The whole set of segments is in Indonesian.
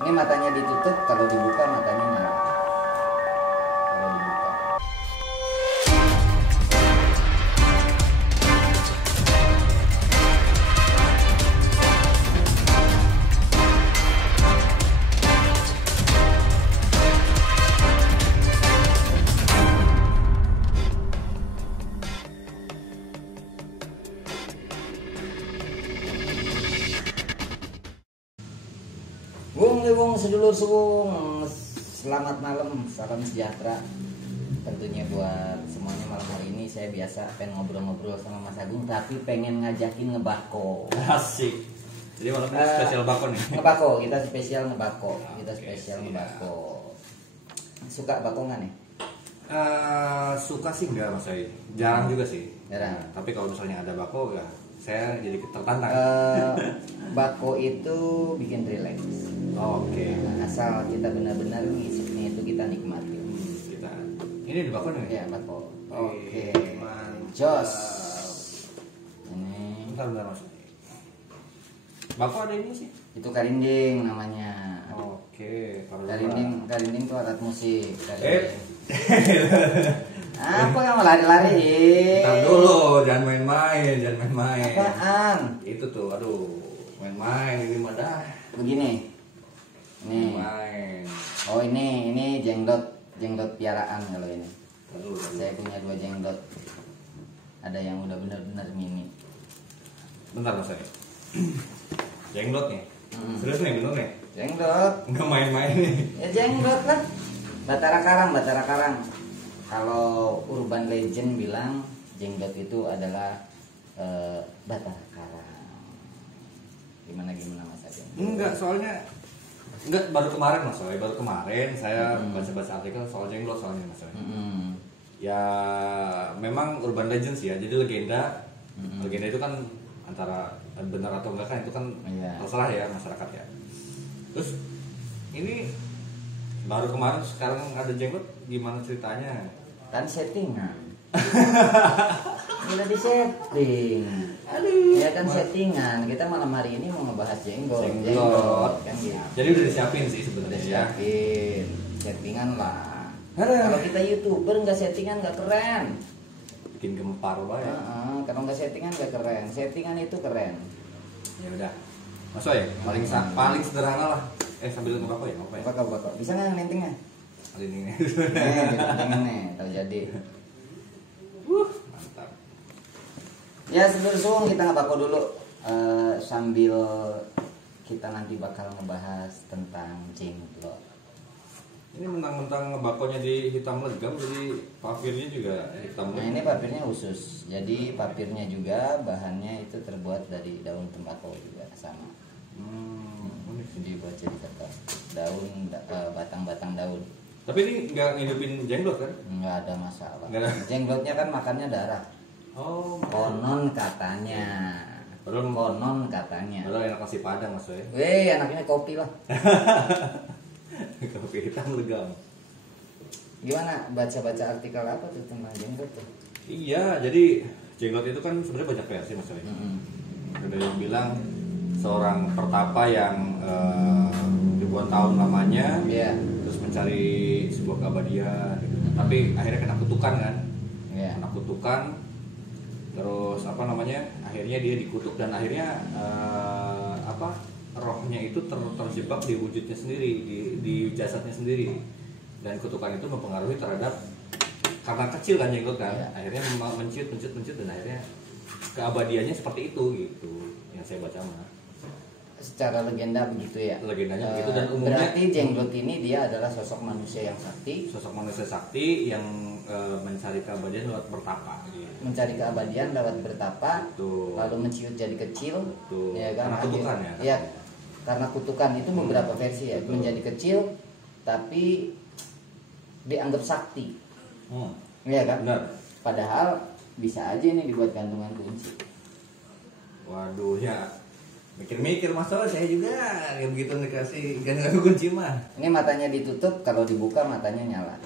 Ini matanya ditutup, kalau dibuka matanya nyala. Kalau dibuka. Wong sedulur suwung, selamat malam, salam sejahtera. Tentunya buat semuanya malam hari ini saya biasa pengen ngobrol-ngobrol sama Mas Agung, tapi pengen ngajakin ngebako. Asik. Jadi malam ini spesial bako nih. Ngebako, kita spesial ngebako. Kita spesial ngebako. Suka bakongan nih? Suka sih enggak Mas Ai. Jarang juga sih. Jarang. Tapi kalau misalnya ada bako ya saya jadi tertantang. Bako itu bikin rileks. Oke. Nah, asal kita benar-benar ngisipnya itu kita nikmatin. Kita. Ini di bako nih. Ya, bako. Oke. Mantap. Jos. Ini Bentar Mas. Bako ada ini sih. itu karinding namanya. Oke. Karinding itu alat musik. Eh. Apa kamu lari-lari? Bentar dulu, jangan main-main. Apaan? Itu tuh, aduh, main-main ini mah dah. Begini. Nih. Main. Oh ini jenglot piaraan kalau ini. Aduh. Saya punya 2 jenglot. Ada yang udah benar-benar mini. Bentar Mas Ai. Jenglot nih. Serius nih, bener nih. Jenglot. Nggak main-main nih. Ya jenglot lah. Batara Karang. Kalau Urban Legend bilang jenglot itu adalah Batara Karang. Gimana Mas Agung? Enggak, soalnya baru kemarin Mas Ai. Baru kemarin saya baca-baca artikel soal jenglot soalnya Mas Ai. Ya memang Urban Legend sih ya. Jadi legenda. Legenda itu kan antara benar atau enggak kan itu kan terserah ya masyarakat ya. Terus ini baru kemarin sekarang ada jenglot, gimana ceritanya? Kan settingan. Udah disetting. Aduh. Ya kan settingan. Kita malam hari ini mau ngebahas jenglot. Kan gitu. Jadi udah disiapin sih sebenarnya ya. Siapin. Settingan lah. Kalau kita YouTuber nggak settingan nggak keren. Bikin gempar banget. Kalau nggak settingan nggak keren. Settingan itu keren. Ya udah. Mas Ai, paling sederhana lah. Sambil ngebako ya, apa ya? Bakal. Bisa nggak ngelintingnya? Ini. Nih, nih, tahu jadi. Mantap. Ya sebelum kita ngebako dulu sambil kita nanti bakal ngebahas tentang jenglot. Ini mentang-mentang ngebakonya di hitam legam, jadi papirnya juga hitam Nah legam. ini papirnya khusus. Jadi papirnya juga bahannya itu terbuat dari daun tembakau juga sama. Unik. Jadi buat jadi kertas daun batang-batang daun. Tapi ini nggak ngidupin jenglot kan? Nggak ada masalah. Nggak ada. Jenglotnya kan makannya darah. Oh. Konon katanya. Konon katanya. Padahal enak nasi padang Mas Ai. Weh, anaknya kopi lah. Kopi hitam legam. Gimana baca-baca artikel apa tuh tentang jenglot tuh? Iya, jadi jenglot itu kan sebenarnya banyak versi Mas Ai. Ada yang bilang seorang pertapa yang ribuan tahun lamanya, terus mencari sebuah keabadian, gitu. Tapi akhirnya kena kutukan kan? Kena kutukan, terus akhirnya dia dikutuk dan akhirnya rohnya itu terjebak di wujudnya sendiri, di jasadnya sendiri, dan kutukan itu mempengaruhi terhadap, karena kecil kan jenglot kan, akhirnya menciut dan akhirnya keabadiannya seperti itu gitu yang saya baca mah. Secara legenda begitu ya. Legendanya begitu, dan umumnya berarti jenglot ini dia adalah sosok manusia yang sakti. Sosok manusia sakti yang mencari keabadian lewat bertapa gitu. Mencari keabadian lewat bertapa. Betul. Lalu menciut jadi kecil. Betul. Ya kan? Karena kutukan ya. Iya. Karena kutukan itu beberapa versi ya. Betul. Menjadi kecil tapi dianggap sakti. Iya kan? Benar. Padahal bisa aja ini dibuat gantungan kunci. Waduh ya. Mikir-mikir masalah saya juga ya begitu dikasih gantungan kunci mah. Ini matanya ditutup, kalau dibuka matanya nyala.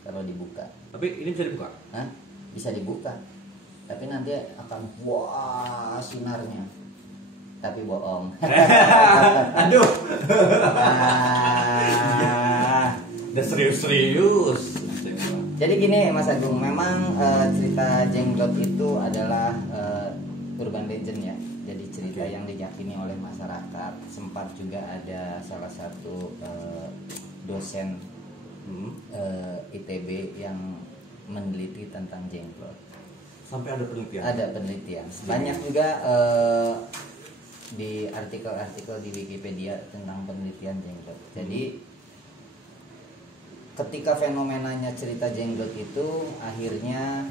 Kalau dibuka. Tapi ini bisa dibuka? Hah? Bisa dibuka. Tapi nanti akan wah sinarnya. tapi bohong. Aduh. Nah, Udah serius-serius. jadi gini Mas Agung, memang cerita Jenglot itu adalah urban legend ya. Jadi cerita yang diyakini oleh masyarakat. Sempat juga ada salah satu dosen ITB yang meneliti tentang Jenglot. Sampai ada penelitian. Ada penelitian. Banyak juga di artikel-artikel di Wikipedia tentang penelitian Jenglot. Jadi ketika fenomenanya cerita Jenglot itu, akhirnya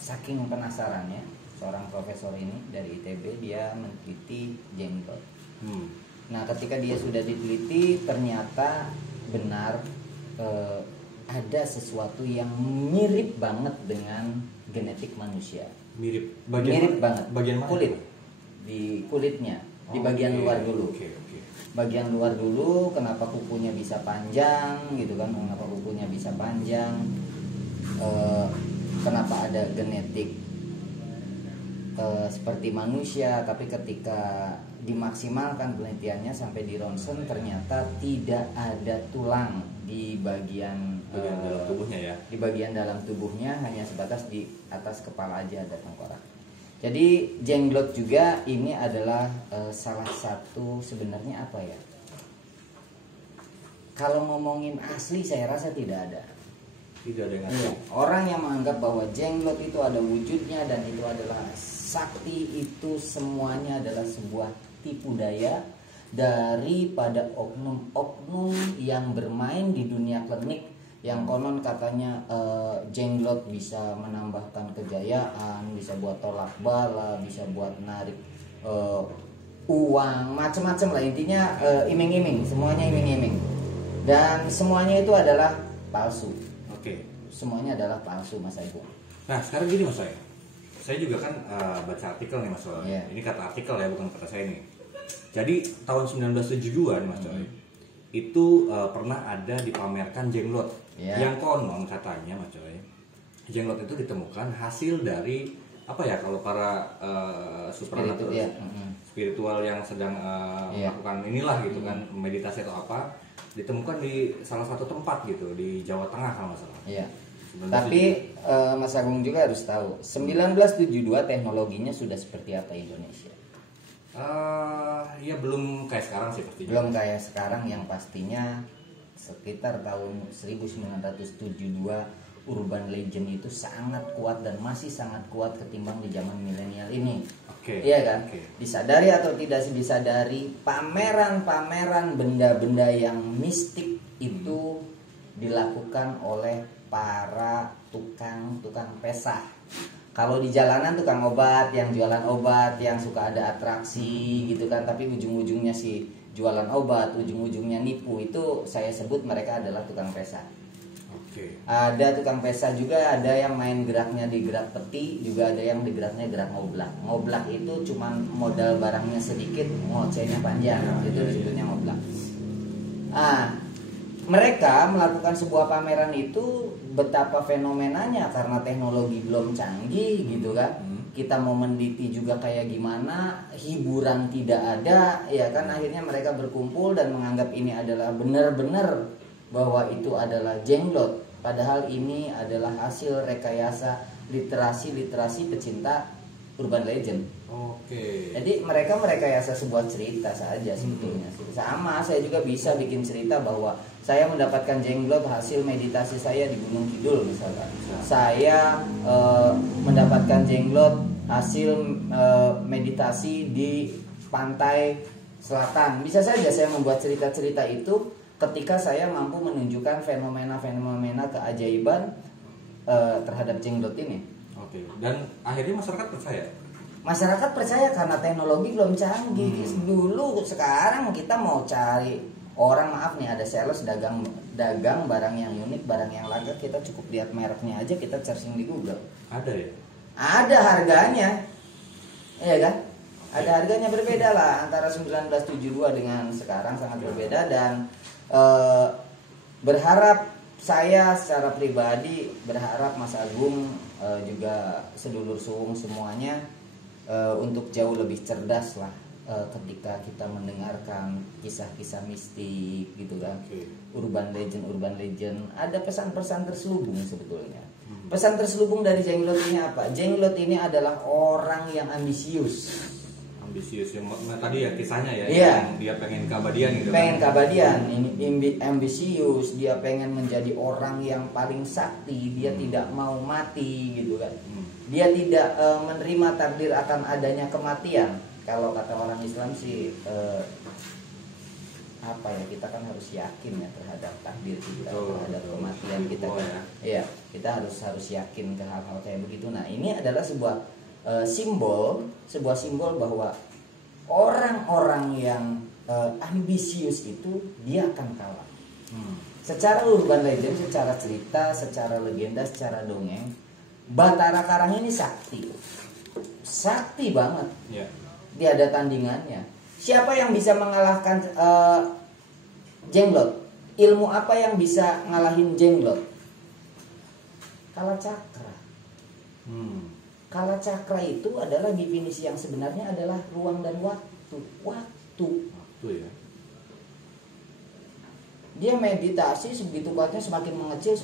saking penasarannya seorang profesor ini dari ITB, dia meneliti Jenglot. Nah, ketika dia sudah diteliti, ternyata benar ada sesuatu yang mirip banget dengan genetik manusia. Mirip Banget. Bagian mana? Kulit. Di kulitnya, di bagian luar dulu. Bagian luar dulu, kenapa kukunya bisa panjang gitu kan? Kenapa kukunya bisa panjang? Kenapa ada genetik seperti manusia, tapi ketika dimaksimalkan penelitiannya sampai di ronsen, ternyata tidak ada tulang di bagian dalam tubuhnya ya. Di bagian dalam tubuhnya, hanya sebatas di atas kepala aja ada tengkorak. Jadi Jenglot juga ini adalah salah satu, sebenarnya apa ya? Kalau ngomongin asli saya rasa tidak ada. Tidak ada yang asli. Orang yang menganggap bahwa Jenglot itu ada wujudnya dan itu adalah sakti, itu semuanya adalah sebuah tipu daya daripada oknum-oknum yang bermain di dunia klinik, yang konon katanya Jenglot bisa menambahkan kejayaan, bisa buat tolak bala, bisa buat narik uang, macam-macam lah, intinya iming-iming, semuanya iming-iming, dan semuanya itu adalah palsu. Semuanya adalah palsu, Mas Agung. Nah, sekarang gini Mas saya juga kan baca artikel nih Mas Soe. Ini kata artikel ya, bukan kata saya nih. Jadi tahun 1972 nih Mas Soe, itu pernah ada dipamerkan Jenglot yang konon katanya Mas Soe, Jenglot itu ditemukan hasil dari apa ya, kalau para spiritual yang sedang melakukan inilah gitu kan, meditasi atau apa, ditemukan di salah satu tempat gitu di Jawa Tengah kalau nggak salah. Tapi Mas Agung juga harus tahu 1972 teknologinya sudah seperti apa Indonesia. Ya belum kayak sekarang sih pastinya. Belum kayak sekarang, yang pastinya sekitar tahun 1972 urban legend itu sangat kuat dan masih sangat kuat ketimbang di zaman milenial ini. Iya kan? Disadari atau tidak disadari, pameran-pameran benda-benda yang mistik itu dilakukan oleh para tukang pesah. Kalau di jalanan tukang obat, yang jualan obat, yang suka ada atraksi gitu kan, tapi ujung-ujungnya si jualan obat, ujung-ujungnya nipu, itu saya sebut mereka adalah tukang pesah. Ada tukang pesah juga, ada yang main geraknya di gerak peti, juga ada yang di geraknya gerak ngoblak. Ngoblak itu cuman modal barangnya sedikit, ngocehnya panjang, itu disebutnya ngoblak. Mereka melakukan sebuah pameran itu betapa fenomenanya, karena teknologi belum canggih gitu kan. Kita mau meneliti juga kayak gimana, hiburan tidak ada, ya kan. Akhirnya mereka berkumpul dan menganggap ini adalah benar-benar bahwa itu adalah Jenglot. Padahal ini adalah hasil rekayasa literasi pecinta urban legend. Jadi mereka merekayasa sebuah cerita saja sebetulnya. Sama, saya juga bisa bikin cerita bahwa saya mendapatkan Jenglot hasil meditasi saya di Gunung Kidul misalkan. Saya mendapatkan Jenglot hasil meditasi di pantai selatan. Bisa saja saya membuat cerita-cerita itu ketika saya mampu menunjukkan fenomena-fenomena keajaiban terhadap Jenglot ini. Dan akhirnya masyarakat percaya. Masyarakat percaya karena teknologi belum canggih. Dulu, sekarang kita mau cari orang, maaf nih, ada sales dagang barang yang unik, barang yang langka, kita cukup lihat mereknya aja, kita searching di Google. Ada ya? Ada harganya. Iya kan? Ada harganya, berbeda lah antara 1972 dengan sekarang, sangat berbeda. Dan berharap, saya secara pribadi berharap Mas Agung juga sedulur suwung semuanya untuk jauh lebih cerdas lah ketika kita mendengarkan kisah-kisah mistik gitu kan, Oke. urban legend, ada pesan-pesan terselubung sebetulnya. Pesan terselubung dari Jenglot ini apa? Jenglot ini adalah orang yang ambisius. Ambisius yang tadi ya kisahnya ya, Iya. yang dia pengen keabadian gitu. Pengen keabadian, ini ambisius, dia pengen menjadi orang yang paling sakti, dia tidak mau mati gitu kan. Dia tidak menerima takdir akan adanya kematian. Kalau kata orang Islam sih apa ya, kita kan harus yakin ya terhadap takdir kita, terhadap kematian kita kan. ya. Iya, kita harus yakin ke hal-hal kayak begitu. Nah, ini adalah sebuah simbol bahwa orang-orang yang ambisius itu dia akan kalah. Secara urban legend, secara cerita, secara legenda, secara dongeng, Batara Karang ini sakti banget. Ya. Dia ada tandingannya. Siapa yang bisa mengalahkan Jenglot? Ilmu apa yang bisa ngalahin Jenglot? Kala Cakra. Kala Cakra itu adalah definisi yang sebenarnya adalah ruang dan waktu. Waktu ya. Dia meditasi sebegitu kuatnya, semakin mengecil,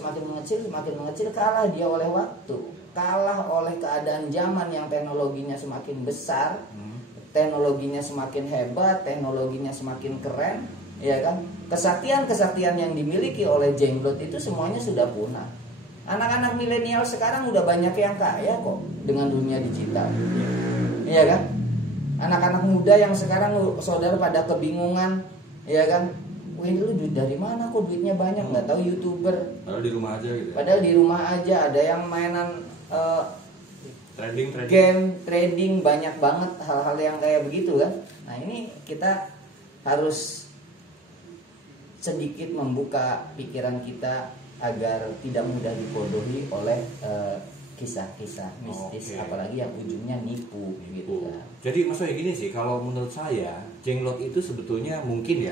kalah dia oleh waktu, kalah oleh keadaan zaman yang teknologinya semakin besar, teknologinya semakin hebat, teknologinya semakin keren, ya kan? Kesaktian yang dimiliki oleh Jenglot itu semuanya sudah punah. Anak-anak milenial sekarang udah banyak yang kaya kok dengan dunia digital, iya kan? Anak-anak muda yang sekarang saudara pada kebingungan, ya kan? Wih, lu duit dari mana kok duitnya banyak? Nggak tahu YouTuber. Padahal di rumah aja gitu. Padahal di rumah aja, ada yang mainan Trading. game, trading, banyak banget hal-hal yang kayak begitu kan. Nah, ini kita harus sedikit membuka pikiran kita agar tidak mudah dibodohi oleh kisah-kisah mistis, apalagi yang ujungnya nipu gitu kan. Jadi maksudnya gini sih, kalau menurut saya Jenglot itu sebetulnya mungkin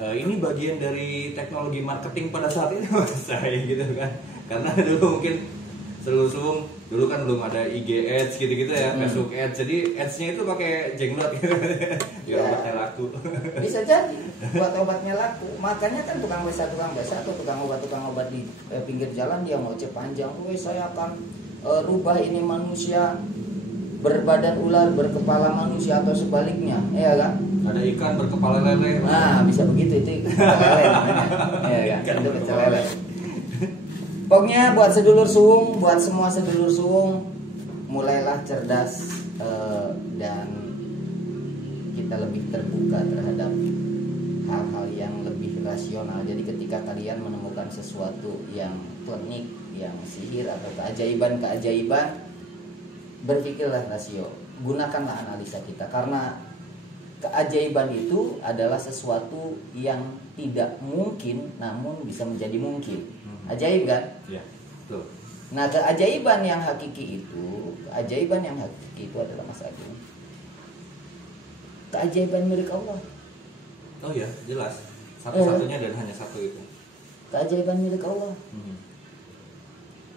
ini bagian dari teknologi marketing pada saat ini menurut saya gitu kan. Karena dulu mungkin selusung dulu kan belum ada IG Ads gitu-gitu ya, Facebook Ads. Jadi Ads-nya itu pakai Jenglot gitu. Biar obatnya laku. Bisa jadi buat obatnya laku. Makanya kan tukang besa atau tukang obat di pinggir jalan dia mau panjang, saya akan rubah ini manusia berbadan ular berkepala manusia atau sebaliknya, ya kan? Ada ikan berkepala lele. Nah, bisa begitu, itu kecel lele namanya. Ya kan? Itu kecel lele. Pokoknya buat sedulur suung, buat semua sedulur suung, mulailah cerdas dan kita lebih terbuka terhadap hal-hal yang lebih rasional. Jadi ketika kalian menemukan sesuatu yang klinik, yang sihir atau keajaiban, berpikirlah rasio, gunakanlah analisa kita, karena keajaiban itu adalah sesuatu yang tidak mungkin namun bisa menjadi mungkin. Ajaib kan? Iya, betul. Nah, keajaiban yang hakiki itu adalah Mas Agung. Keajaiban milik Allah. Oh iya, jelas. Satu-satunya dan hanya satu itu. Keajaiban milik Allah.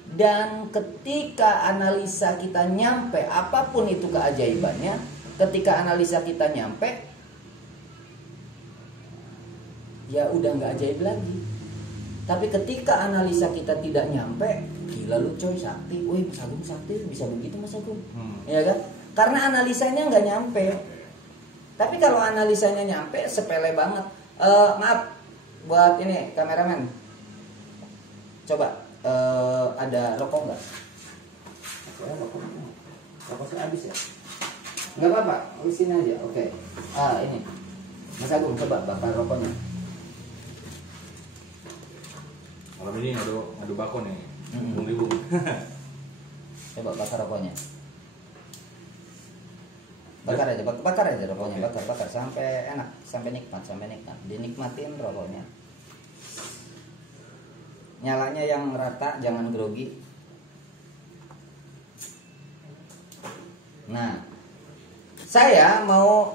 Dan ketika analisa kita nyampe, apapun itu keajaibannya, ketika analisa kita nyampe, ya udah nggak ajaib lagi. Tapi ketika analisa kita tidak nyampe, gila lu coy, sakti, wih Mas Agung sakti, bisa begitu Mas Agung, ya kan? Karena analisanya nggak nyampe. Tapi kalau analisanya nyampe, sepele banget. Maaf, buat ini kameramen, coba ada rokok nggak? Rokoknya habis ya? Nggak apa-apa, di sini aja. Oke. Ini Mas Agung, coba bakar rokoknya. Malam ini ngadu bako nih, bung-bung. Coba bakar rokoknya. Bakar aja rokoknya, bakar sampai enak, sampai nikmat. Dinikmatin rokoknya. Nyalanya yang rata, jangan grogi. Nah, saya mau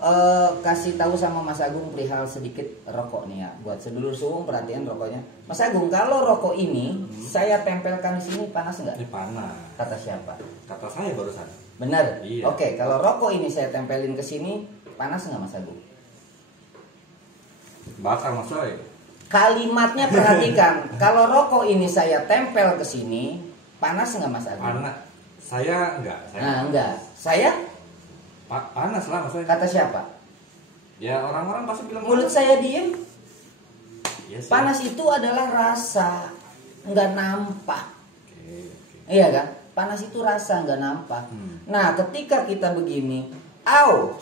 kasih tahu sama Mas Agung perihal sedikit rokok nih ya. Buat sedulur suung, perhatian rokoknya. Mas Agung, kalau rokok ini saya tempelkan di sini panas nggak? Ini panas. Kata siapa? Kata saya barusan. Benar. Iya. Oke, kalau rokok ini saya tempelin ke sini, panas nggak Mas Agung? Bakar Mas Soy. Kalimatnya perhatikan. Kalau rokok ini saya tempel ke sini, panas nggak Mas Agung? Panas. Saya enggak. Enggak. Saya Panas lah Mas Soy. kata siapa? Ya orang-orang pasti bilang Mulut saya diem. Iya sih. Panas itu adalah rasa, nggak nampak. Oke. Iya kan? Panas itu rasa, nggak nampak. Nah, ketika kita begini, au,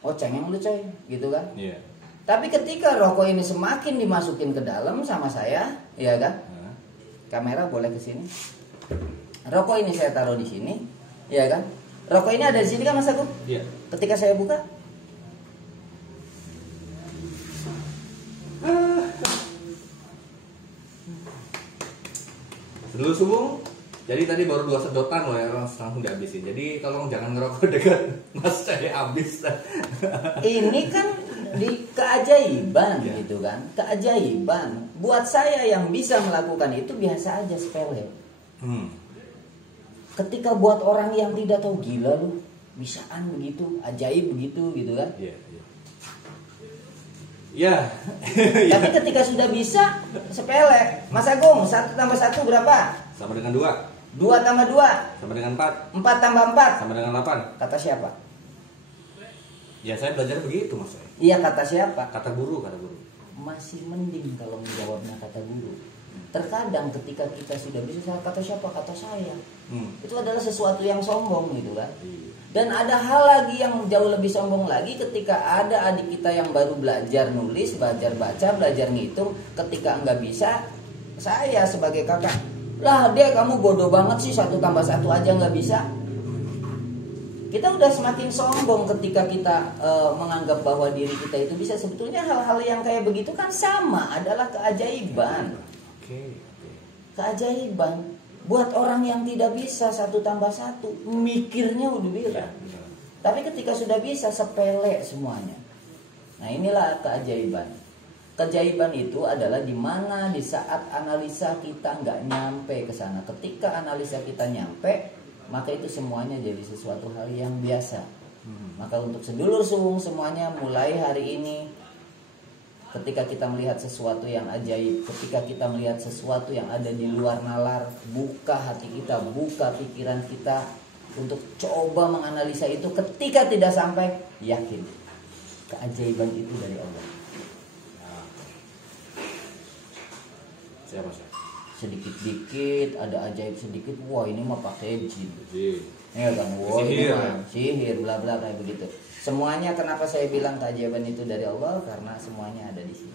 oh cengeng lu coy, gitu kan? Iya. Tapi ketika rokok ini semakin dimasukin ke dalam sama saya, iya kan? Kamera boleh ke sini. Rokok ini saya taruh di sini, iya kan? Rokok ini ada di sini kan Mas Agung? Iya. Ketika saya buka, Dulu subuh. Jadi tadi baru 2 sedotan loh ya, langsung dihabisin. Jadi tolong jangan ngerokok dekat Mas saya habis. ini kan di keajaiban Iya. gitu kan? Keajaiban. Buat saya yang bisa melakukan itu biasa aja, sepele. Ketika buat orang yang tidak tahu, gila lu, bisaan begitu, ajaib begitu gitu kan? Iya. Iya. Tapi ketika sudah bisa, sepele. Mas Agung, 1 tambah 1 berapa? Sama dengan 2. 2 tambah 2, Sama dengan 4. 4 tambah 4. Sama dengan 8. Kata siapa? Ya saya belajar begitu Mas. Iya, kata siapa? Kata guru. Masih mending kalau menjawabnya kata guru. Terkadang ketika kita sudah bisa, kata siapa? Kata saya. Itu adalah sesuatu yang sombong gitu kan. Iya. Dan ada hal lagi yang jauh lebih sombong lagi ketika ada adik kita yang baru belajar nulis, belajar baca, belajar ngitung. Ketika nggak bisa, saya sebagai kakak, lah dia kamu bodoh banget sih, 1 tambah 1 aja nggak bisa. Kita udah semakin sombong ketika kita menganggap bahwa diri kita itu bisa. Sebetulnya hal-hal yang kayak begitu kan sama, adalah keajaiban. Oke. Keajaiban. Buat orang yang tidak bisa 1 tambah 1, mikirnya udah bilang. Tapi ketika sudah bisa, sepele semuanya. Nah inilah keajaiban. Keajaiban itu adalah di mana di saat analisa kita nggak nyampe ke sana. Ketika analisa kita nyampe, maka itu semuanya jadi sesuatu hal yang biasa. Maka untuk sedulur suwung semuanya, mulai hari ini, ketika kita melihat sesuatu yang ajaib, ketika kita melihat sesuatu yang ada di luar nalar, buka hati kita, buka pikiran kita untuk coba menganalisa itu. Ketika tidak sampai, yakin keajaiban itu dari Allah. Siapa? Sedikit-dikit ada ajaib sedikit, wah ini mah pakai jin. Ya kan, wah ini Sihir. mah sihir, bla bla kayak begitu. Semuanya, kenapa saya bilang keajaiban itu dari Allah? Karena semuanya ada di sini.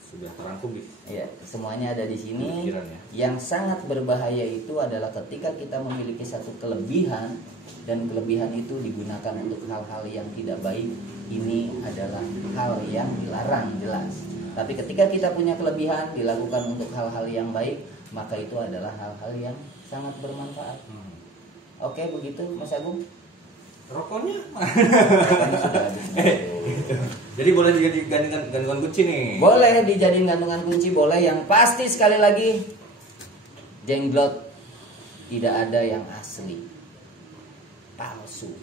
Sudah terangkum di. Ya, semuanya ada di sini. Pikirannya. Yang sangat berbahaya itu adalah ketika kita memiliki satu kelebihan dan kelebihan itu digunakan untuk hal-hal yang tidak baik. Ini adalah hal yang dilarang jelas. Tapi ketika kita punya kelebihan dilakukan untuk hal-hal yang baik, maka itu adalah hal-hal yang sangat bermanfaat. Oke, begitu Mas Agung. Rokoknya. Ini sudah habis. Jadi boleh dijadikan gantungan kunci nih. Boleh dijadiin gantungan kunci, boleh. Yang pasti sekali lagi, jenglot tidak ada yang asli, palsu.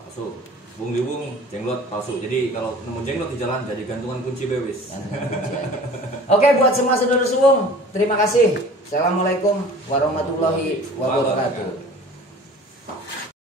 Palsu. Bung di bung, jenglot palsu. Jadi kalau nemu jenglot di jalan jadi gantungan kunci bebis. Gantungan kunci aja. Oke, buat semua sedulur suwung, terima kasih. Assalamualaikum warahmatullahi wabarakatuh.